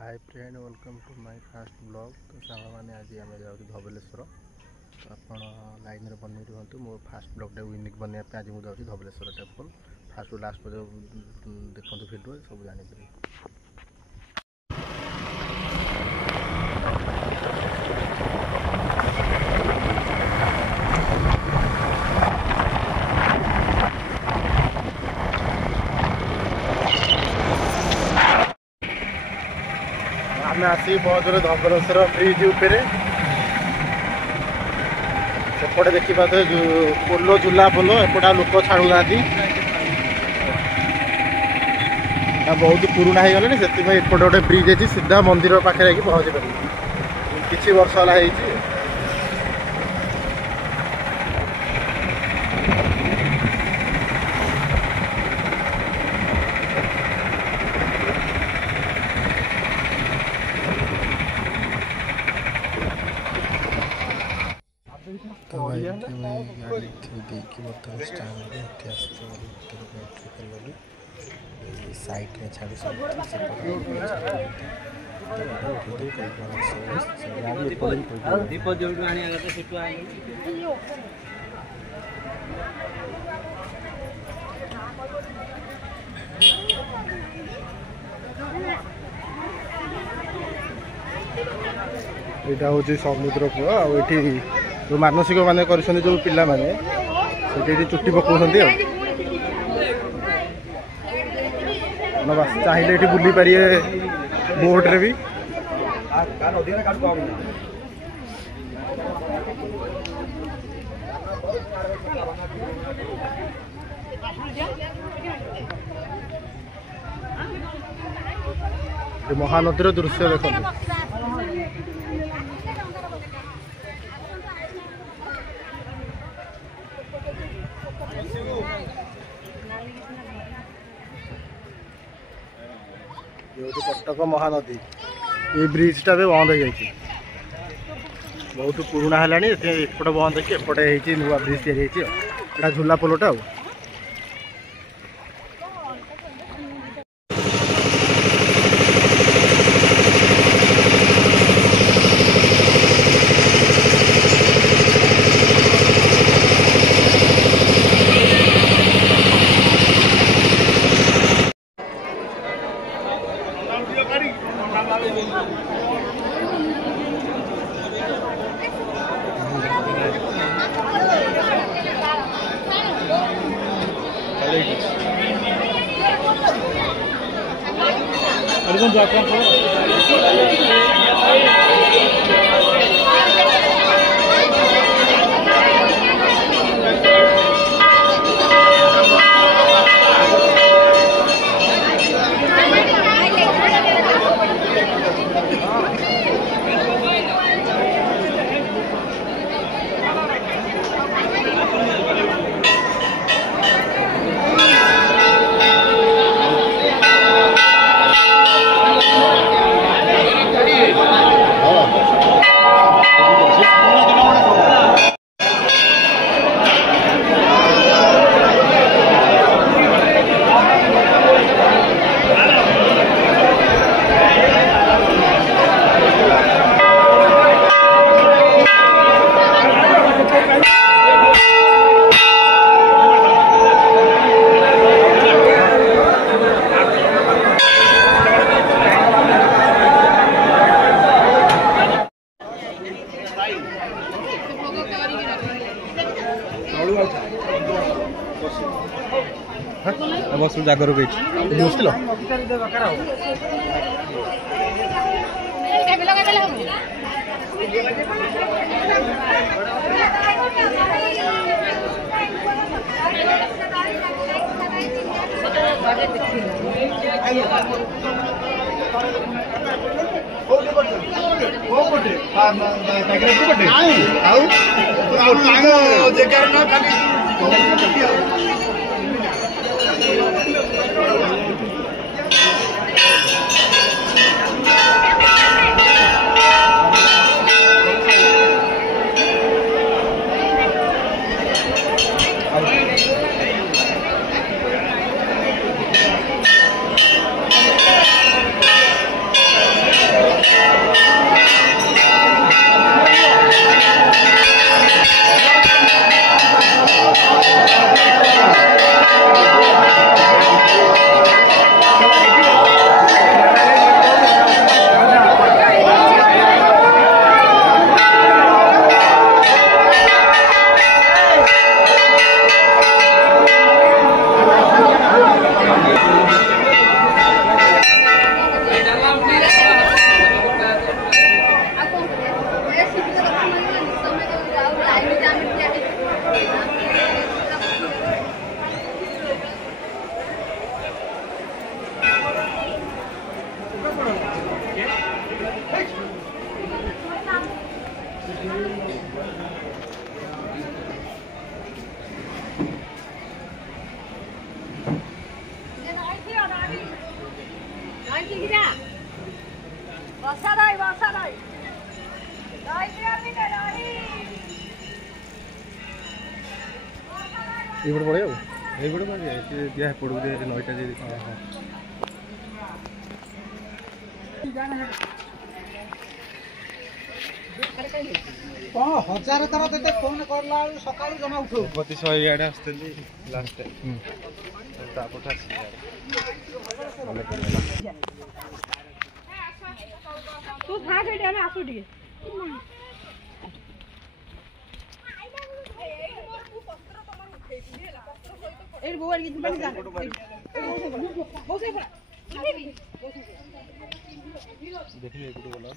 Hi friend welcome to my fast blog. तो song मैंने आज आम जाऊँ धवलेश्वर। तो आप लाइन में बन रुहतु मो फास्ट ब्लॉगटा यूनिक बनवाई आज मुझे जाऊँ धवलेश्वर टेम्पल। फास्ट लास्ट देखो भिडियो सब जानीपर। आम आसी पहुँचल धवलेश्वर ब्रिज उपरे सेपटे देखा पोलो झूला पोलो एपटा लोक छाड़ू ना बहुत पुराना हो गला से एपटे गोटे ब्रिज है सीधा मंदिर पाखे पहुँची पार किसी वर्ष है। तो भाई गाड़ी देखिए बर्तमान स्टैंड साइड में छाड़ दीप जो यहाँ हूँ समुद्र कूल आठी जो मानसिक मैंने कर जो पिला माने चुट्टी पकाउंट चाहिए ये बुली पारे बोट्रे भी महानदी दृश्य देखो। कटक महानदी ये ब्रिजटा भी बंद हो जाए बहुत पुराना है एपटे बंद होपटे नुआ ब्रिज या झूला पोलटा। बस जागर मुश्किल ଏଇପଟେ ପଳେଇ ଆଉ ଏଇପଟେ ପଳେଇ ଦିଆ ଏପଟକୁ ଦିଆ ନଈଟା ଯେ କଣ ହଜାର ଥର ତତେ ଫୋନ କରିଲା ବେଳୁ ସକାଳୁ ଜମା ଉଠଉ ପତି 100 ଇଆଡେ ଆସିଥିଲି ଲାଷ୍ଟ ତାପଠୁ ଆସିଲି ତୁ ଥା ସେଇଠି ଆମେ ଆସୁ ଟିକେ ଏଇ ବୋଉ ଆଡିକି ଯିବା ଯା ବୋଉ ସେ ପରା ଦେଖିଲି ଏପଟୁ ଗଲା